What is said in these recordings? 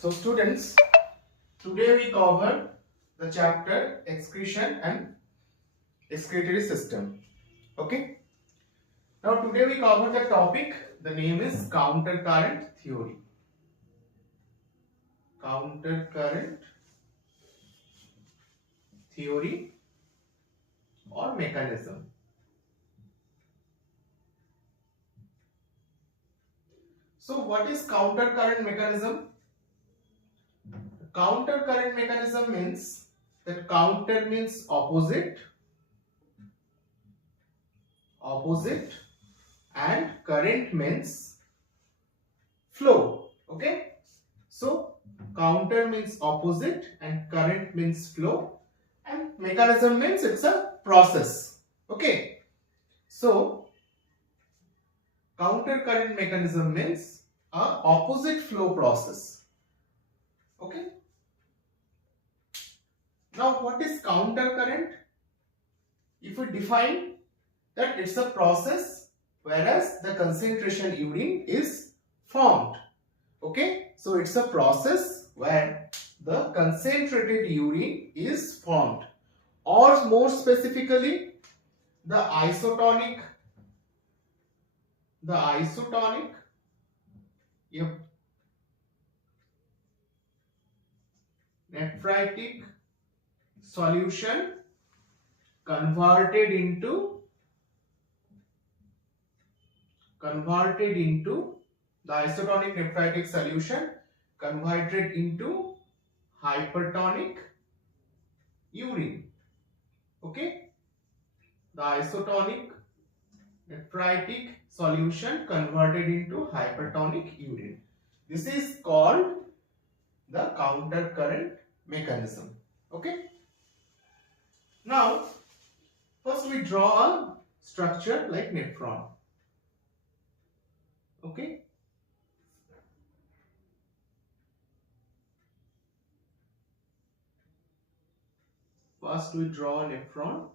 So students, today we cover the chapter excretion and excretory system. Okay. Now today we cover the topic. The name is countercurrent theory. Countercurrent theory or mechanism. So what is countercurrent mechanism? Countercurrent mechanism means that counter means opposite and current means flow. Okay, so counter means opposite and current means flow and mechanism means it's a process. Okay, so counter current mechanism means a opposite flow process. Okay, now what is counter current? If we define that, it's a process whereas the concentration urine is formed. Okay, so it's a process where the concentrated urine is formed, or more specifically the isotonic nephritic solution converted into the isotonic nephritic solution converted into hypertonic urine. Okay, the isotonic nephritic solution converted into hypertonic urine. This is called the counter current mechanism. Okay, now first we draw a structure like nephron. Okay, first we draw a nephron.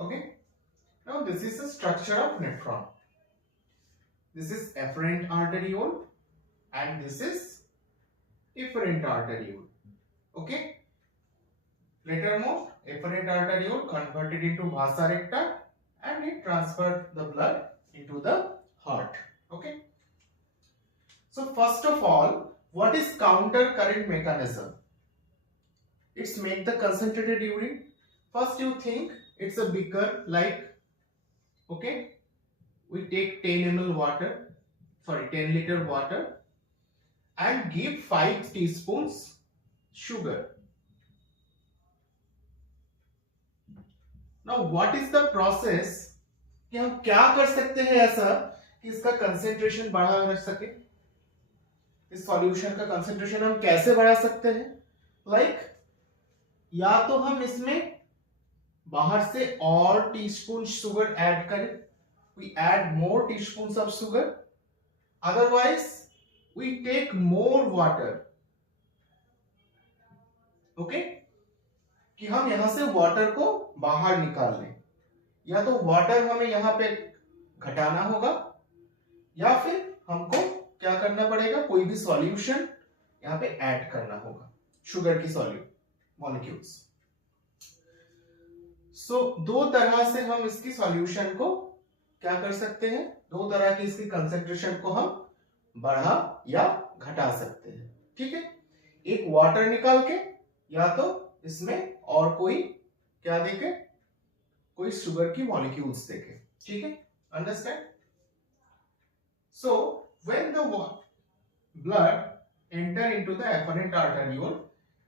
Okay, now this is the structure of nephron. This is afferent arteriole and this is efferent arteriole. Okay, latermost afferent arteriole converted into vasa recta and it transferred the blood into the heart. Okay, so first of all, what is counter current mechanism? It's make the concentrated urine. First you think it's a beaker like, okay, we take 10 liter water and give 5 teaspoons sugar. Now what is the process कि हम क्या कर सकते हैं ऐसा कि इसका concentration बढ़ा रख सके? इस सॉल्यूशन का कंसेंट्रेशन हम कैसे बढ़ा सकते हैं? लाइक या तो हम इसमें बाहर से और टीस्पून शुगर ऐड करें, we add more teaspoons of sugar, otherwise we take more water. Okay, कि हम यहां से वाटर को बाहर निकाल लें, या तो वाटर हमें यहां पे घटाना होगा या फिर हमको क्या करना पड़ेगा, कोई भी सॉल्यूशन यहां पे ऐड करना होगा, शुगर की मॉलिक्यूल्स. सो दो तरह से हम इसकी सॉल्यूशन को क्या कर सकते हैं, दो तरह की इसकी कंसेंट्रेशन को हम बढ़ा या घटा सकते हैं, ठीक है। एक वाटर निकाल के, या तो इसमें और कोई क्या देके, कोई शुगर की मॉलिक्यूल्स देके, ठीक है, understand. So when the blood enter into the afferent arteriole,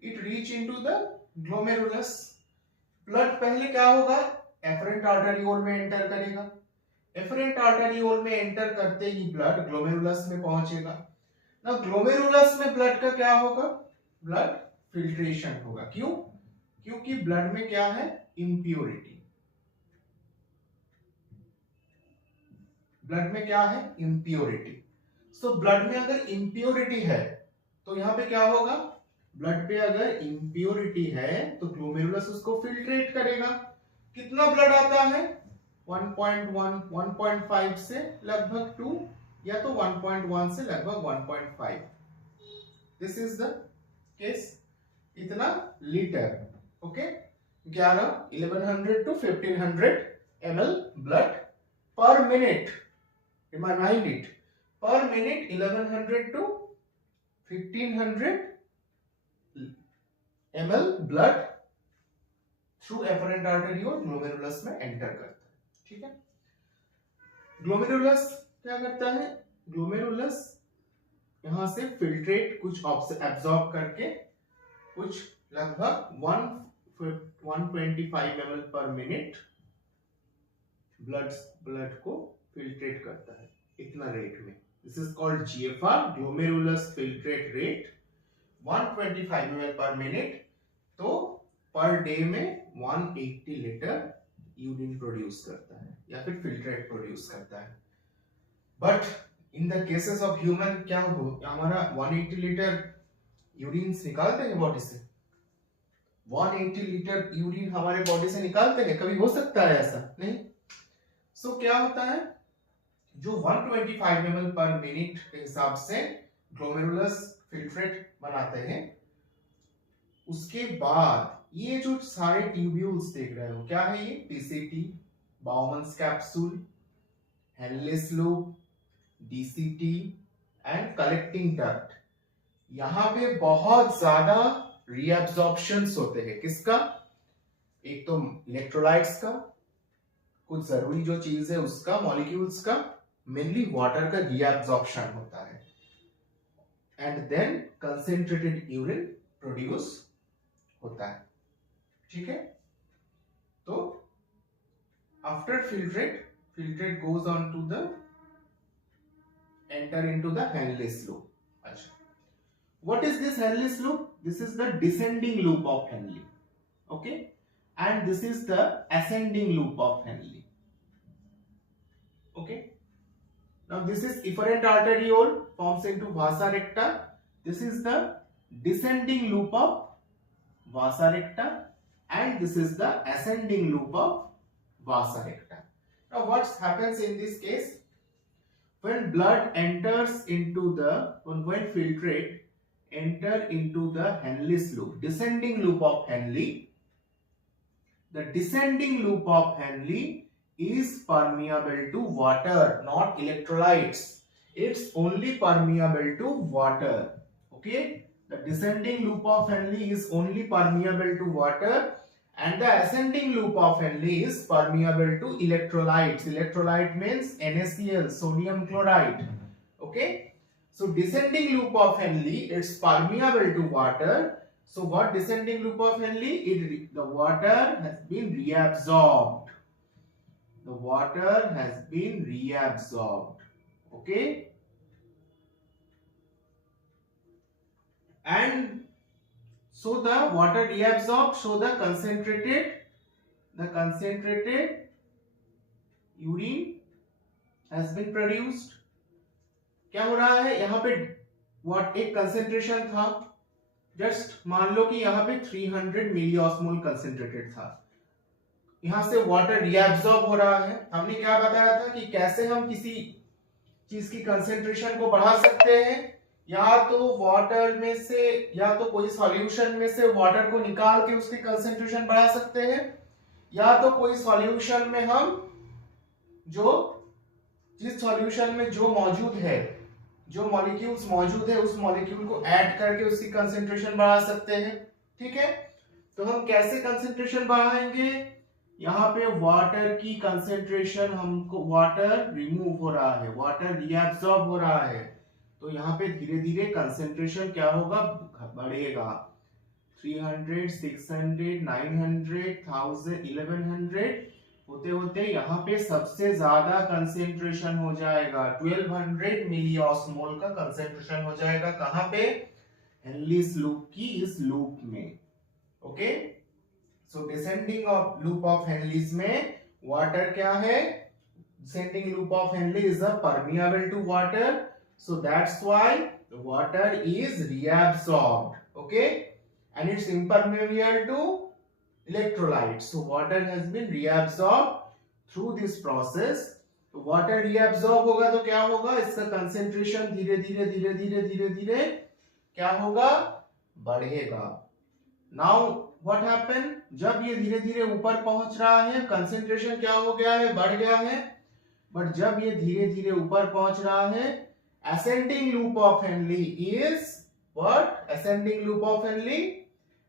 it reach into the glomerulus. blood पहले क्या होगा, afferent arteriole में एंटर करेगा, afferent arteriole में एंटर करते ही ब्लड ग्लोमेरुलस में पहुंचेगा। ना ग्लोमेरुलस में ब्लड का क्या होगा, ब्लड फिल्ट्रेशन होगा। क्यों, क्योंकि ब्लड में क्या है, इम्प्योरिटी। ब्लड में क्या है, इम्प्योरिटी। सो ब्लड में अगर इम्प्योरिटी है तो यहाँ पे क्या होगा, ब्लड पे अगर इम्प्योरिटी है तो ग्लोमेरुलस उसको फिल्ट्रेट करेगा। कितना ब्लड आता है, 1.1, 1.5 से लगभग 2, या तो 1.1 से लगभग 1.5। दिस इज द केस, इतना litre, okay. 1100 to 1500 ml blood per minute, remind it, per minute 1100 to 1500 ml blood through efferent arteriole glomerulus में एंटर करता है, ठीक है। ग्लोमेरुलस क्या करता है, ग्लोमेरुलस यहां से फिल्ट्रेट कुछ एब्सॉर्ब करके कुछ लगभग 125 ml पर मिनट ब्लड को फिल्ट्रेट करता है, इतना रेट में। This is called GFR, glomerulus filtrate rate 125 ml पर मिनट। तो पर डे में 180 लीटर यूरिन प्रोड्यूस करता है या फिर फिल्ट्रेट प्रोड्यूस करता है। But in the cases of human क्या हो, हमारा 180 लीटर यूरिन निकालते हैं बॉडी से, 180 लीटर यूरिन हमारे बॉडी से निकालते हैं, कभी हो सकता है ऐसा, नहीं। सो क्या होता है, जो 125 ml पर मिनट के हिसाब से ग्लोमेरुलस फिल्ट्रेट बनाते हैं, उसके बाद ये जो सारे ट्यूब्यूल्स देख रहे हो, क्या है ये, PCT, Bowman's capsule, Henle's loop, DCT and collecting duct, यहां पे बहुत ज्यादा रीअब्जॉर्प्शंस होते हैं। किसका, एक तो इलेक्ट्रोलाइट्स का, कुछ जरूरी जो चीज है उसका, मॉलिक्यूल्स का, मेनली वाटर का रीअब्जॉर्प्शन होता है, and then concentrated urine produce होता है, ठीक है। तो after filtrate goes on to the enter into the Henle's loop. अच्छा, what is this Henle's loop? This is the descending loop of Henle, okay, and this is the ascending loop of Henle, okay. Now this is efferent arteriole, forms into vasa recta. This is the descending loop of vasa recta, and this is the ascending loop of vasa recta. Now what happens in this case, when blood enters into the, when filtrate enter into the Henle's loop, descending loop of Henle, the descending loop of Henle is permeable to water, not electrolytes. It's only permeable to water, okay. The descending loop of Henle is only permeable to water, and the ascending loop of Henle is permeable to electrolytes. Electrolyte means NaCl, sodium chloride, okay. So descending loop of Henle, it's permeable to water. So what descending loop of Henle? The water has been reabsorbed. The water has been reabsorbed. Okay. And so the water reabsorbed, so the concentrated urine has been produced. क्या हो रहा है यहाँ पे, what एक concentration था, just मान लो कि यहाँ पे 300 मिलीऑस्मोल कंसेंट्रेटेड था, यहाँ से वाटर रिएब्सॉर्ब हो रहा है। हमने क्या बताया था कि कैसे हम किसी चीज की कंसेंट्रेशन को बढ़ा सकते हैं, या तो वाटर में से, या तो कोई सॉल्यूशन में से वाटर को निकाल के उसकी कंसेंट्रेशन बढ़ा सकते हैं, या तो कोई सॉल्यूशन में हम जो जिस सॉल्यूशन में जो मौजूद है, जो मॉलिक्यूल्स मौजूद है, उस मॉलिक्यूल को ऐड करके उसकी कंसेंट्रेशन बढ़ा सकते हैं। ठीक है, तो हम कैसे कंसेंट्रेशन बढ़ाएंगे? यहाँ पे वाटर की कंसेंट्रेशन, हमको वाटर रिमूव हो रहा है, वाटर रीअब्सॉर्ब हो रहा है, तो यहाँ पे धीरे धीरे कंसेंट्रेशन क्या होगा? बढ़ेगा। 300, 600, 900, 1000, 1100 होते होते यहाँ पे सबसे ज्यादा कंसेंट्रेशन हो जाएगा, 1200 मिलीऑस्मोल का कंसेंट्रेशन हो जाएगा। कहाँ पे? हेनलीज लूप की इस लूप में। Okay, so descending of loop of Henle's में वाटर क्या है? Descending loop of Henle is permeable to water, so that's why the water is reabsorbed, okay, and it's impermeable to electrolytes. So water has been reabsorbed through this process. तो water reabsorb होगा तो क्या होगा? इसका concentration धीरे धीरे धीरे धीरे धीरे धीरे क्या होगा? बढ़ेगा। Now what happen? जब ये धीरे धीरे ऊपर पहुंच रहा है, concentration क्या हो गया है? बढ़ गया है। बट जब ये धीरे धीरे ऊपर पहुंच रहा है, ascending loop of Henle is what? Ascending loop of Henle?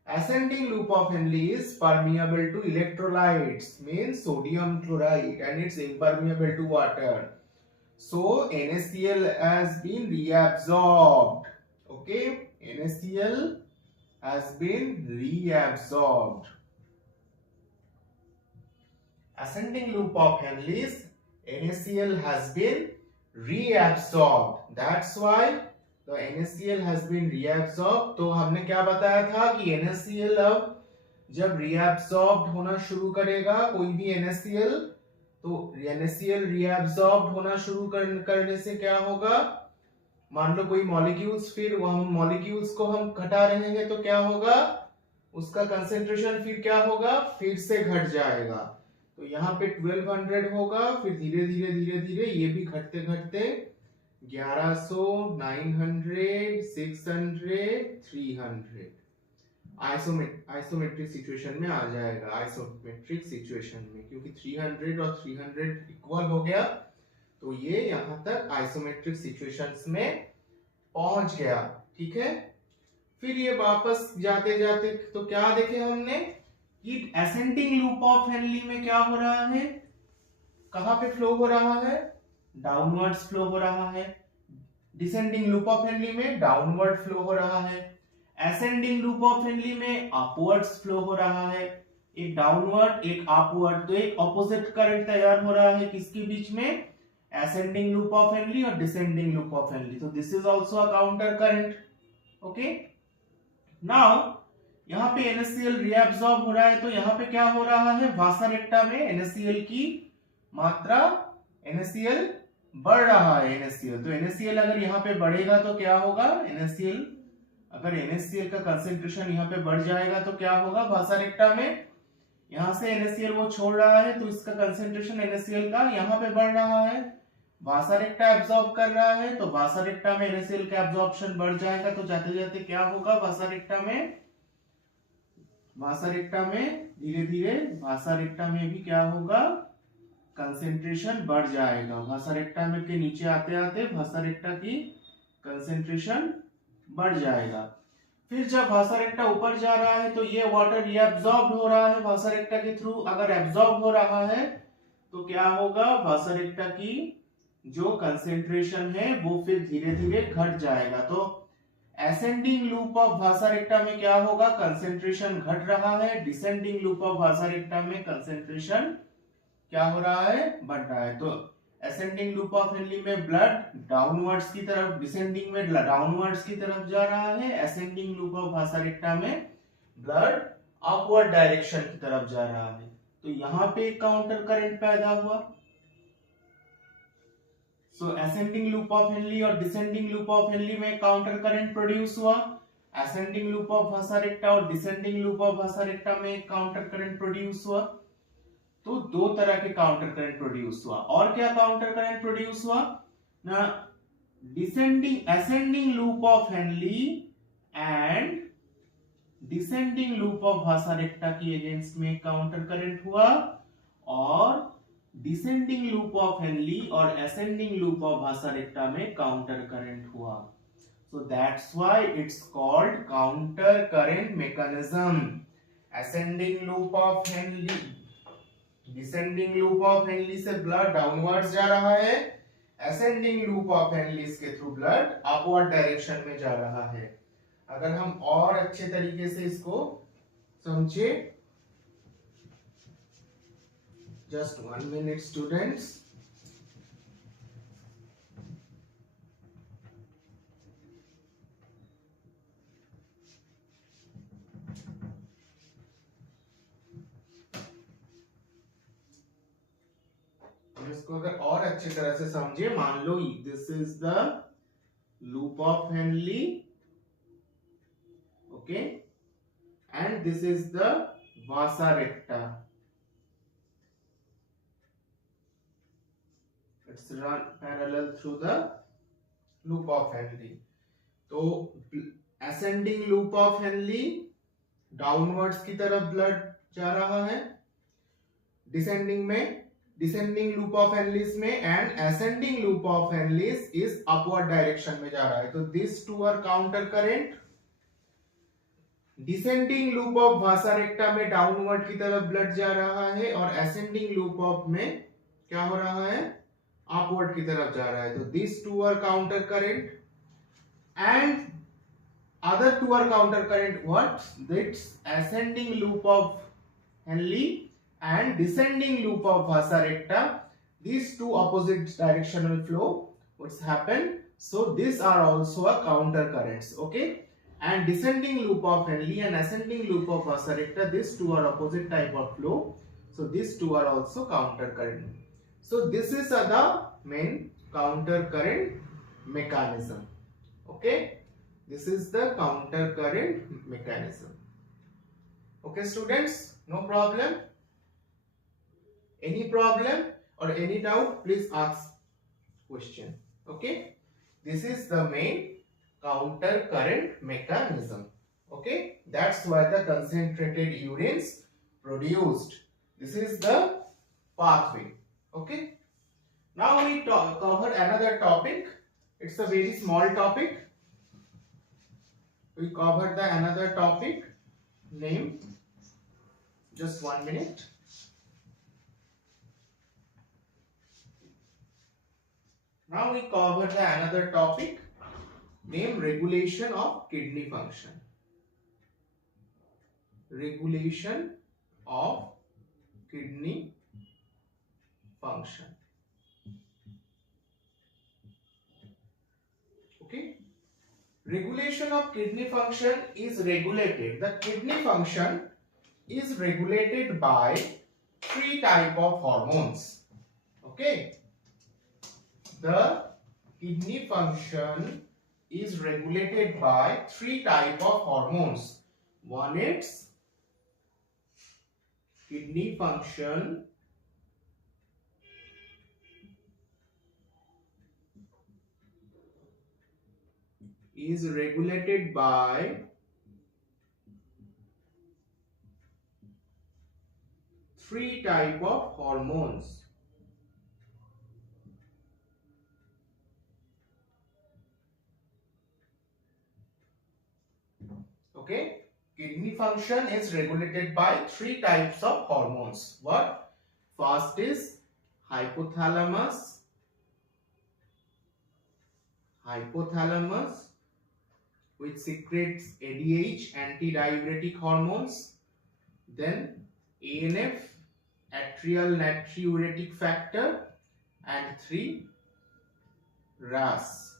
Ascending loop of Henle is permeable to electrolytes, means sodium chloride, and it's impermeable to water. So NaCl has been reabsorbed. Okay, NaCl has been reabsorbed. Ascending loop of Henle's NaCl has been reabsorbed. That's why the NaCl has been reabsorbed. तो हमने क्या बताया था कि NaCl अब जब reabsorbed होना शुरू करेगा, कोई भी NaCl, तो NaCl reabsorbed होना शुरू करने से क्या होगा? मान लो कोई मॉलिक्यूल्स, फिर हम मॉलिक्यूल्स को हम घटा रहे हैं तो क्या होगा? उसका कंसेंट्रेशन फिर क्या होगा? फिर से घट जाएगा। तो यहाँ पे 1200 होगा, फिर धीरे धीरे धीरे धीरे ये भी घटते घटते 1100, 900, 600, 300 आइसोमेट्रिक सिचुएशन में आ जाएगा। आइसोमेट्रिक सिचुएशन में क्योंकि 300 और 300 इक्वल हो गया, तो ये यहाँ तक आइसोमेट्रिक सिचुएशंस में पहुंच गया। ठीक है, फिर ये वापस जाते जाते तो क्या देखे हमने कि असेंडिंग लूप ऑफ हेनली में क्या हो रहा है? कहां पे फ्लो हो रहा है? डाउनवर्ड्स फ्लो हो रहा है। डिसेंडिंग लूप ऑफ हेनली में डाउनवर्ड फ्लो हो रहा है। असेंडिंग लूप ऑफ हेनली में अपवर्ड्स फ्लो हो रहा है। एक डाउनवर्ड एक अपवर्ड, तो एक ऑपोजिट करंट तैयार हो रहा है किसके बीच में? असेंडिंग लूप ऑफ हेनली और डिसेंडिंग लूप ऑफ हेनली। तो this is also a counter current. Okay, now यहाँ पे NaCl रिएब्सॉर्ब हो रहा है, तो यहाँ पे क्या हो रहा है? वासा रेक्टा में NaCl की मात्रा, NaCl बढ़ रहा है। NaCl, तो NaCl अगर यहाँ पे बढ़ेगा तो क्या होगा? NaCl, अगर NaCl का कंसेंट्रेशन यहाँ पे बढ़ जाएगा तो क्या होगा? वासा रेक्टा में यहाँ से NaCl वो छोड़ रहा है, तो इसका कंसेंट्रेशन NaCl का यहाँ पे बढ़ रहा है। वासा रेक्टा एब्सॉर्ब कर रहा है, तो वासा रेक्टा में NaCl का एब्सॉर्प्शन बढ़ जाएगा, तो जाते जाते क्या होगा? वासा रेक्टा में धीरे धीरे वासा रेक्टा में भी क्या होगा? कंसेंट्रेशन बढ़ जाएगा। वासा रेक्टा में के नीचे आते आते वासा रेक्टा की कंसेंट्रेशन बढ़ जाएगा। फिर जब वासा रेक्टा ऊपर जा रहा है तो ये वाटर रीअब्सॉर्ब हो रहा है वासा रेक्टा के थ्रू। अगर एब्सॉर्ब हो रहा है तो क्या होगा? वासा रेक्टा की जो कंसेंट्रेशन है वो फिर धीरे धीरे घट जाएगा। तो ascending loop of vasa recta में क्या होगा? कंसेंट्रेशन घट रहा है। Descending loop of vasa recta में कंसेंट्रेशन क्या हो रहा है? बढ़ रहा है। तो असेंडिंग लूप ऑफ हेनली में ब्लड डाउनवर्ड्स की तरफ, डिसेंडिंग में डाउनवर्ड्स की तरफ जा रहा है। Ascending loop of vasa recta में ब्लड अपवर्ड डायरेक्शन की तरफ जा रहा है। तो यहाँ पे काउंटर करंट पैदा हुआ। So ascending loop of Henle और डिसेंडिंग लूप ऑफ हेनली में काउंटर करंट प्रोड्यूस हुआ। Ascending loop of vasa recta और descending loop of vasa recta में काउंटर करंट प्रोड्यूस हुआ। तो दो तरह के काउंटर करंट प्रोड्यूस हुआ। और क्या काउंटर करंट प्रोड्यूस हुआ ना? Descending ascending loop of Henley and descending loop of vasa रेक्टा की अगेंस्ट में काउंटर करंट हुआ, और डिसेंडिंग लूप ऑफ हेनली और ascending loop of vasa recta में काउंटर करंट हुआ. So that's why it's called counter current mechanism. Ascending loop of Henle, descending loop of Henle से blood downwards जा रहा है, ascending loop of Henle के through blood upward direction में जा रहा है. अगर हम और अच्छे तरीके से इसको समझे, just 1 minute students. इसको अगर और अच्छी तरह से समझे, मान लो this is the loop of Henle, okay, and this is the vasa recta. It's run parallel through the loop of Henle. तो ascending loop of Henle, downwards की तरफ ब्लड जा रहा है, डिसेंडिंग लूप ऑफ हेनलीज में, and ascending loop of Henle's is upward direction में जा रहा है. तो this two are counter current. Descending loop of vasa recta में डाउनवर्ड की तरफ ब्लड जा रहा है, और असेंडिंग लूप ऑफ में क्या हो रहा है, अपवर्ड की तरफ जा रहा है. तो this two are counter current, and other two are counter current. What? That's ascending loop of Henle and descending loop of vasa recta. These two opposite directional flow. What's happened? So these are also a counter currents. Okay. And descending loop of Henle and ascending loop of vasa recta. These two are opposite type of flow. So these two are also counter current. So this is the main counter current mechanism. Okay. This is the counter current mechanism. Okay students, no problem. Any problem or any doubt, please ask question. Okay, this is the main counter current mechanism. Okay, that's why the concentrated urines produced. This is the pathway. Okay, now we cover another topic. It's a very small topic. We covered the another topic name. Just 1 minute. Now we cover the another topic name regulation of kidney function. Regulation of kidney function. Okay. Regulation of kidney function is regulated. The kidney function is regulated by 3 type of hormones. Okay. The kidney function is regulated by 3 type of hormones. One is kidney function is regulated by 3 type of hormones. Okay, kidney function is regulated by 3 types of hormones. What? First is hypothalamus. Hypothalamus, which secretes ADH, antidiuretic hormones. Then ANF, atrial natriuretic factor, and 3 RAS,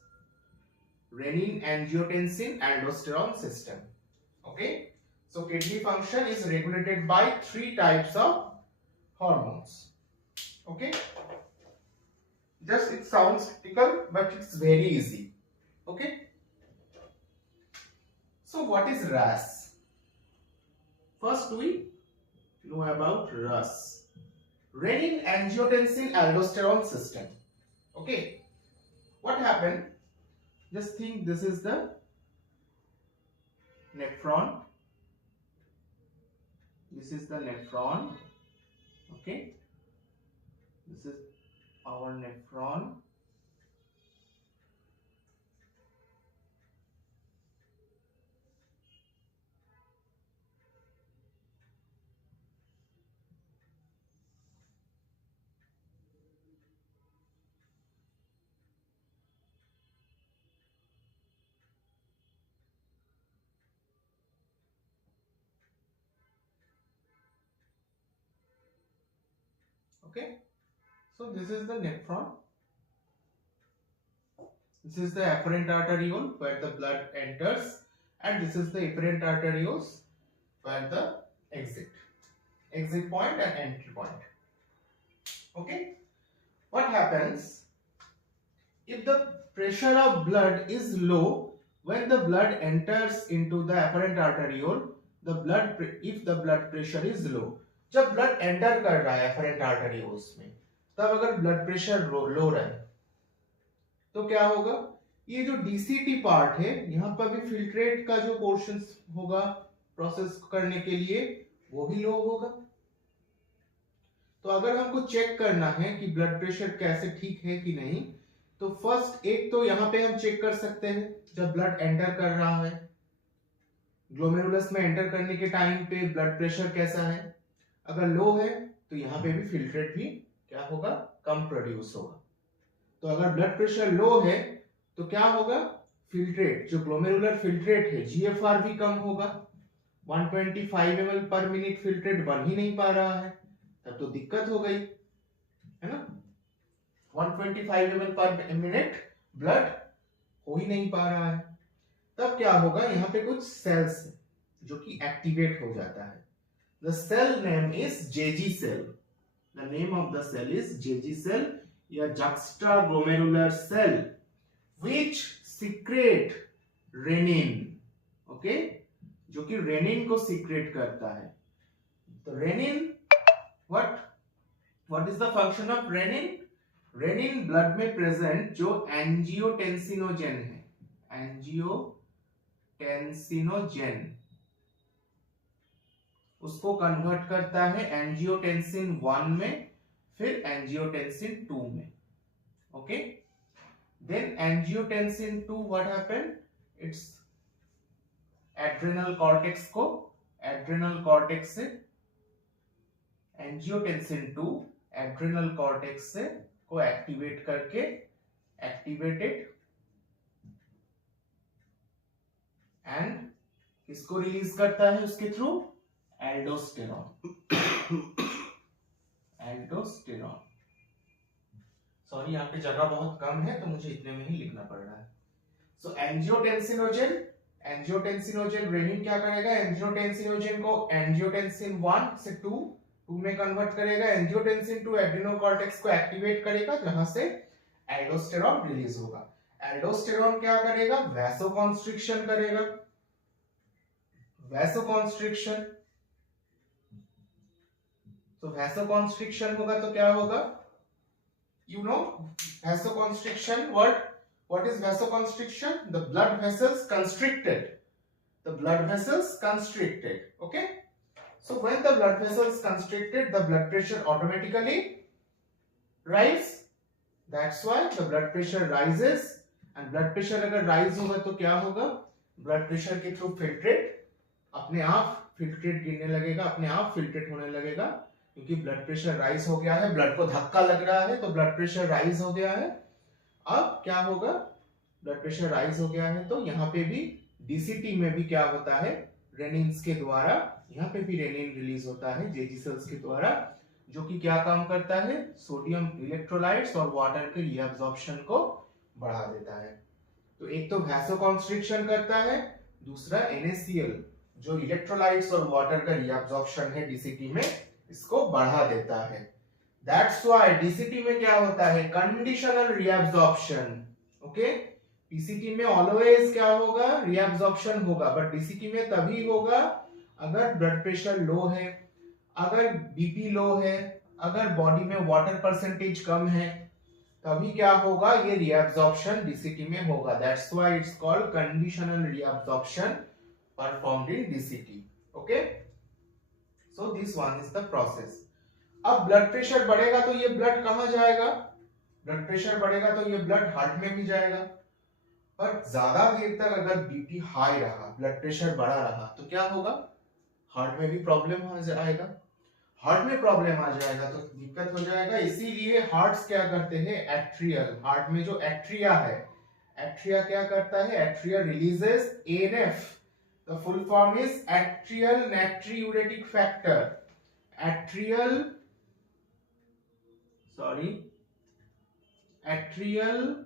renin angiotensin aldosterone system. Okay, so kidney function is regulated by 3 types of hormones. Okay, just it sounds critical, but it's very easy. Okay, so what is RAS? First we know about RAS, renin angiotensin aldosterone system. Okay, what happened? Just think this is the nephron. This is the nephron. Okay, This is our nephron. Okay, so this is the nephron. This is the afferent arteriole where the blood enters, and this is the efferent arterioles where the exit point and entry point. Okay, what happens if the pressure of blood is low when the blood enters into the afferent arteriole? If the blood pressure is low, जब blood enter कर रहा है afferent arterioles में, तब अगर blood pressure low रहे तो क्या होगा? ये जो DCT पार्ट है, यहाँ पर भी फिल्ट्रेट का जो पोर्शन होगा प्रोसेस करने के लिए, वो भी लो होगा. तो अगर हमको चेक करना है कि ब्लड प्रेशर कैसे ठीक है कि नहीं, तो फर्स्ट एक तो यहाँ पे हम चेक कर सकते हैं जब ब्लड एंटर कर रहा है, ग्लोमेरुलस में एंटर करने के टाइम पे ब्लड प्रेशर कैसा है. अगर लो है तो यहाँ पे भी फिल्ट्रेट भी क्या होगा? कम प्रोड्यूस होगा. तो अगर ब्लड प्रेशर लो है तो क्या होगा? फिल्ट्रेट, जो ग्लोमेरुलर फिल्ट्रेट है, जीएफआर भी कम होगा. 125 ml पर मिनट फिल्ट्रेट बन ही नहीं पा रहा है, तब तो दिक्कत हो गई है ना. 125 ml पर मिनट ब्लड हो ही नहीं पा रहा है. तब क्या होगा? यहाँ पे कुछ सेल्स जो कि एक्टिवेट हो जाता है. The cell name is JG cell. The name of the cell is JG cell या juxtaglomerular cell which secrete renin. Okay, जो कि रेनिन को सीक्रेट करता है. तो renin, what is the function of renin? Renin blood में present जो angiotensinogen है, एंजियोटेंसिनोजेन, उसको कन्वर्ट करता है एंजियोटेंसिन 1 में, फिर एंजियोटेंसिन 2 में. Okay, then angiotensin 2 what happen? It's adrenal cortex से एंजियोटेंसिन 2 एड्रेनल कॉर्टेक्स से को एक्टिवेट करके एक्टिवेटेड एंड किसको रिलीज करता है उसके थ्रू? एल्डोस्टेरॉन. एल्डोस्टेरॉन, सॉरी यहाँ पे जगह बहुत कम है तो मुझे इतने में ही लिखना पड़ रहा है. सो एंजियोटेंसिनोजेन रेनिन क्या करेगा? एंजियोटेंसिनोजेन को एंजियोटेंसिन 1 से 2 में कन्वर्ट करेगा. एंजियोटेंसिन 2 एड्रेनोकॉर्टेक्स को एक्टिवेट करेगा जहां से एल्डोस्टेरॉन रिलीज होगा. एल्डोस्टेरॉन क्या करेगा? वैसोकॉन्स्ट्रिक्शन करेगा. वैसोकॉन्स्ट्रिक्शन, तो वैसोकॉन्स्ट्रिक्शन होगा तो क्या होगा? You know vasoconstriction. What is vasoconstriction? The blood vessels constricted. The blood vessels constricted. Okay. So when the blood vessels constricted, the blood pressure automatically rise. That's why the blood pressure rises. And blood pressure अगर rise होगा तो क्या होगा? Blood pressure के through filtrate अपने आप filtrate गिरने लगेगा, अपने आप फिल्ट्रेट होने लगेगा, क्योंकि ब्लड प्रेशर राइज हो गया है, ब्लड को धक्का लग रहा है तो ब्लड प्रेशर राइज हो गया है. अब क्या होगा? ब्लड प्रेशर राइज हो गया है तो यहाँ पे भी डीसीटी में भी क्या होता है? रेनिन्स के द्वारा यहाँ पे भी रेनिन रिलीज होता है जेजी सेल्स के द्वारा, जो कि क्या काम करता है? सोडियम इलेक्ट्रोलाइट्स और वाटर के रीअब्जॉर्प्शन को बढ़ा देता है. तो एक तो वैसोकॉन्स्ट्रिक्शन करता है, दूसरा NaCl जो इलेक्ट्रोलाइट्स और वाटर का रीअब्जॉर्प्शन है डीसीटी में, इसको बढ़ा देता है. दैट्स व्हाई डीसीटी में क्या होता है? Conditional reabsorption. ओके, पीसीटी में ऑलवेज क्या होगा? रीअब्जॉर्प्शन होगा, बट डीसीटी में तभी होगा अगर ब्लड प्रेशर लो है, अगर बीपी लो है, अगर बॉडी में वाटर परसेंटेज कम है, तभी क्या होगा? ये रीअब्जॉर्प्शन डीसीटी में होगा. That's why it's called conditional reabsorption performed in DCT. Okay, so this one is the process. अब ब्लड प्रेशर बढ़ेगा तो ये ब्लड कहाँ जाएगा? ब्लड प्रेशर बढ़ेगा तो ये ब्लड हार्ट में भी जाएगा। पर ज्यादा देर तक अगर बीपी हाई रहा, ब्लड प्रेशर बढ़ा रहा, तो क्या होगा? हार्ट में भी प्रॉब्लम आ जाएगा। हार्ट में प्रॉब्लम आ जाएगा तो दिक्कत हो जाएगा। इसीलिए हार्ट्स क्या करते हैं? एट्रियल, हार्ट में जो एट्रिया है, एट्रिया क्या करता है? Atria releases ANF. The full form is atrial natriuretic factor. Atrial atrial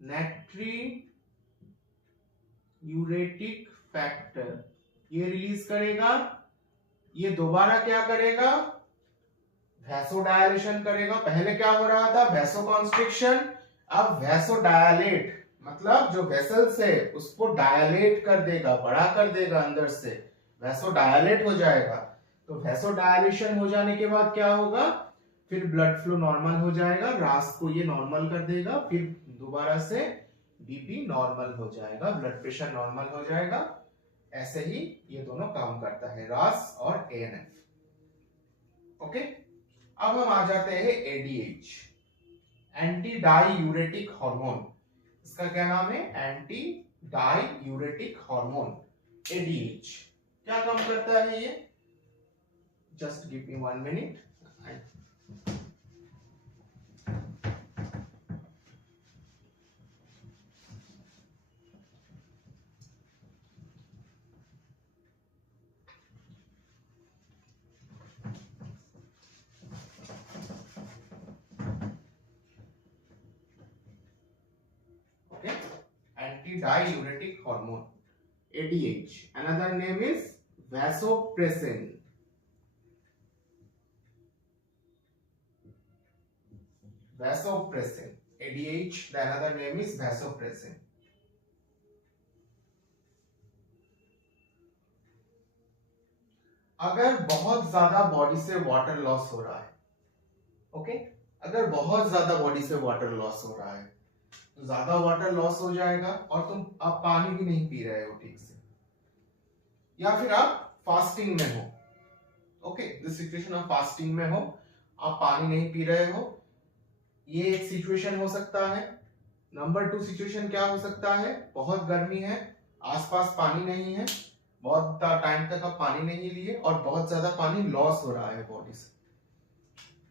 natriuretic factor ये रिलीज करेगा। ये दोबारा क्या करेगा? वैसोडायलेशन करेगा। पहले क्या हो रहा था? वैसोकॉन्स्ट्रिक्शन। अब वैसोडायलेट, मतलब जो वेसल्स है उसको डायलेट कर देगा, बड़ा कर देगा अंदर से, वैसोडायलेट हो जाएगा। तो वैसोडायलेशन हो जाने के बाद क्या होगा? फिर ब्लड फ्लो नॉर्मल हो जाएगा, रास को ये नॉर्मल कर देगा, फिर दोबारा से बीपी नॉर्मल हो जाएगा, ब्लड प्रेशर नॉर्मल हो जाएगा। ऐसे ही ये दोनों काम करता है, रास और एएनएफ। ओके, अब हम आ जाते हैं एडीएच, एंटी डाईयूरेटिक हार्मोन। इसका क्या नाम है? Anti diuretic hormone, ADH. क्या काम करता है ये? Just give me 1 minute. Anti-diuretic hormone, ADH. Another name is vasopressin. Vasopressin, ADH. The another name is vasopressin. अगर बहुत ज्यादा बॉडी से वाटर लॉस हो रहा है, ओके, अगर बहुत ज्यादा बॉडी से वाटर लॉस हो रहा है, तो ज्यादा वाटर लॉस हो जाएगा और तुम अब पानी भी नहीं पी रहे हो ठीक से, या फिर आप फास्टिंग में हो, okay, this situation of fasting में हो, आप पानी नहीं पी रहे हो, ये एक सिचुएशन हो सकता है। नंबर 2 सिचुएशन क्या हो सकता है? बहुत गर्मी है, आसपास पानी नहीं है, बहुत टाइम तक आप पानी नहीं लिए और बहुत ज्यादा पानी लॉस हो रहा है बॉडी से,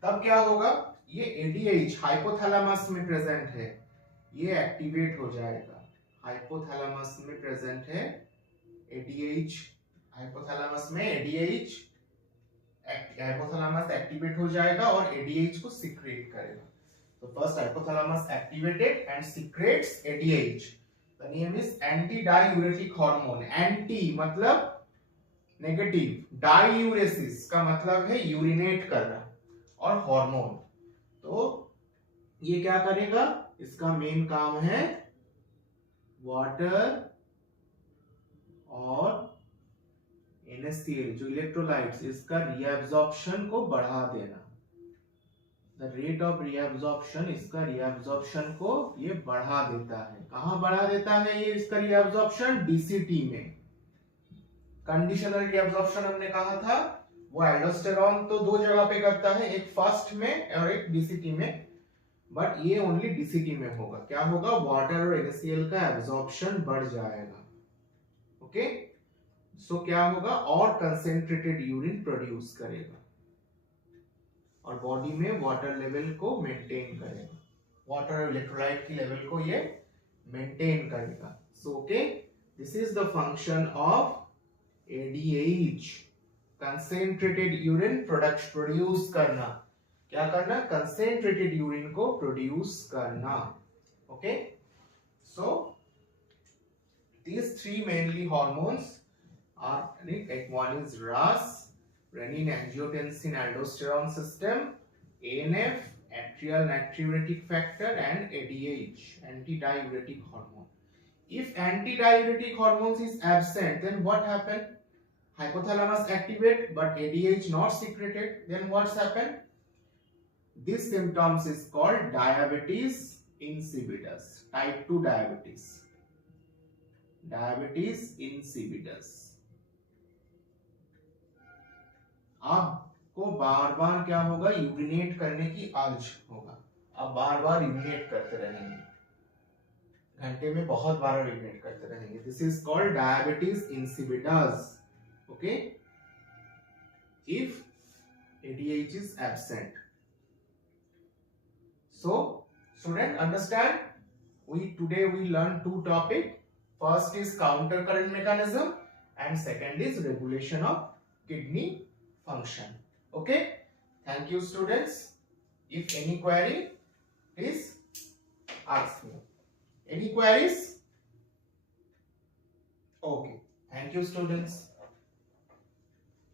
तब क्या होगा? ये एडीएच हाइपोथैलेमस में प्रेजेंट है, ये एक्टिवेट हो जाएगा। हाइपोथैलेमस में प्रेजेंट है एडीएच, हाइपोथैलेमस में एडीएच, हाइपोथैलेमस एक्टिवेट हो जाएगा और एडीएच को सीक्रेट करेगा। तो first hypothalamus activated and secrets ADH. The name is anti diuretic hormone. Anti मतलब नेगेटिव, डाईयूरेसिस का मतलब है यूरिनेट करना, और हार्मोन, तो ये क्या करेगा? इसका मेन काम है वाटर और NaCl जो इलेक्ट्रोलाइट्स, इसका रीअब्जॉर्प्शन को बढ़ा देना। द रेट ऑफ रीअब्जॉर्प्शन, इसका रीअब्जॉर्प्शन को ये बढ़ा देता है। कहां बढ़ा देता है ये इसका रीअब्जॉर्प्शन? डीसीटी में। कंडीशनल रीअब्जॉर्प्शन हमने कहा था, वो एल्डोस्टेरॉन तो 2 जगह पे करता है, एक फास्ट में और एक डीसीटी में, बट ये ओनली डीसीटी में होगा। क्या होगा? वाटर और NaCl का एब्जॉर्प्शन बढ़ जाएगा। ओके, सो क्या होगा? और कंसेंट्रेटेड यूरिन प्रोड्यूस करेगा और बॉडी में वाटर लेवल को मेंटेन करेगा, वाटर और इलेक्ट्रोलाइट की लेवल को ये मेंटेन करेगा। So okay, this is the function of ADH, concentrated urine produce करना। क्या करना? कंसेंट्रेटेड यूरिन को प्रोड्यूस करना। Okay, so these 3 mainly hormones are, like one is RAS, renin angiotensin aldosterone system, ANF, atrial natriuretic factor, and ADH, anti-diuretic hormone. If anti-diuretic hormones is absent, then what happen? Hypothalamus activate but ADH not secreted, then what's happen? This symptoms is called diabetes insipidus, type 2 diabetes, diabetes insipidus. आपको बार बार क्या होगा, urinate करने की अर्ज होगा, आप बार बार urinate करते रहेंगे, घंटे में बहुत बार यूरिनेट करते रहेंगे. This is called diabetes insipidus. Okay, if ADH is absent. So student, understand, today we learn two topic. First is counter current mechanism and second is regulation of kidney function. Okay, thank you students. If any query, please ask me. Any queries? Okay, thank you students.